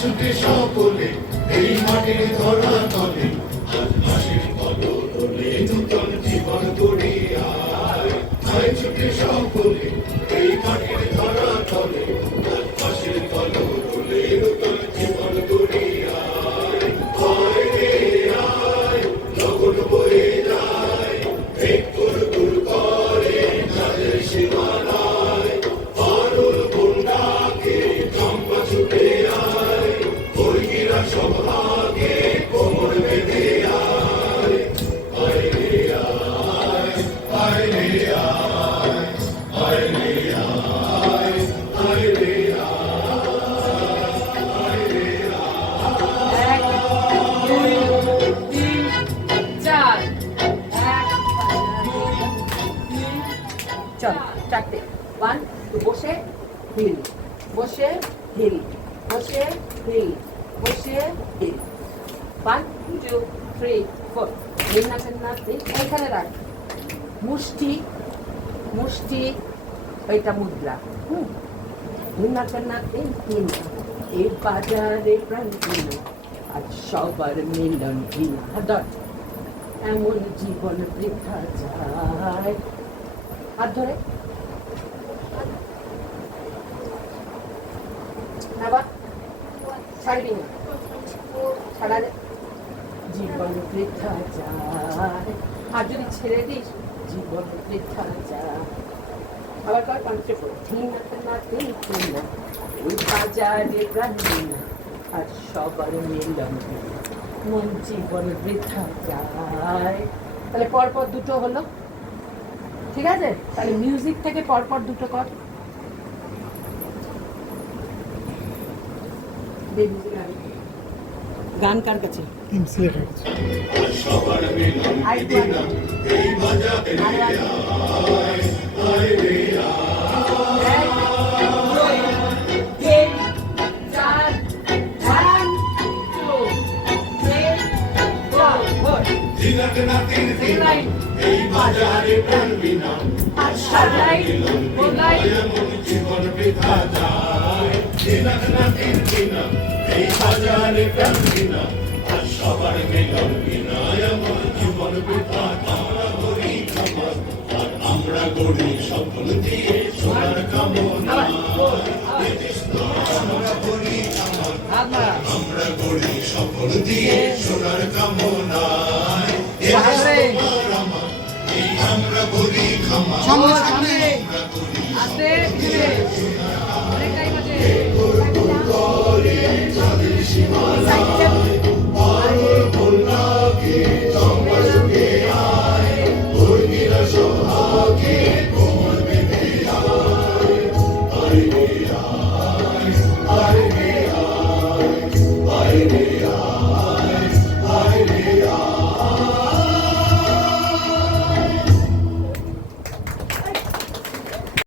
ছুটে সকলে এই মাটির ধরা তলে আজ হাসির বদলে নূতন জীবন গড়িয়া আয় ছুটে সকলে এই মাটির ধরা তলে আজ হাসির বদলে নূতন জীবন গড়িয়া আয় রে আয় লগন বয়ে যায় ভেক্টর দূর করে যাদের সীমানায় পারুল গুন্ডাকে চম্পা ছুটে সভাকে কোমর বেঁধে আয় আয় রে আয় আয় রে আয় আয় রে আয় আয় রে আয় রে এক দুই তিন চার চল চারটে 1 বসে হিল বসে হিল বসে হিল বসে হিল 1 2 3 4 এইখানে রাখ মুষ্টি মুষ্টি এটা মুদ্রা নাচনাতে তিন এই বাজারে প্রাণ কিনা আজ সবার মিলন কিনা এমন জীবন বৃথা যায় হাত ধরে আবার ছাড়বি না ছাড়া জীবন বৃথা যায় আর যদি ছেড়ে দিস জীবন বৃথা যায় আবার কর পাঁচটা নাচতে না ওই বাজারে প্রাণ কিনা আজ সবার মিলন মন জীবন বৃথা যায় তাহলে পরপর দুটো হলো ঠিক আছে তাহলে মিউজিক থেকে পরপর দুটো কর গান কার কাছে সবার মিলন দিলাম এই বাজারে আয় আয় রে এই বাজারে প্রাণ বিনা এমন জীবন বৃথা যায় এই বাজারে প্রাণ বিনা আর সবার মিলন বিনা এমন জীবন বৃথা আমরা গড়ি সমাজ আর আমরা গড়ি সফল দিয়ে সোনার কামনা আমরা গড়ি সমাজ আমরা গড়ি সফল দিয়ে সোনার কামনায় আমরা গড়ি ক্ষমা সামনে আসতে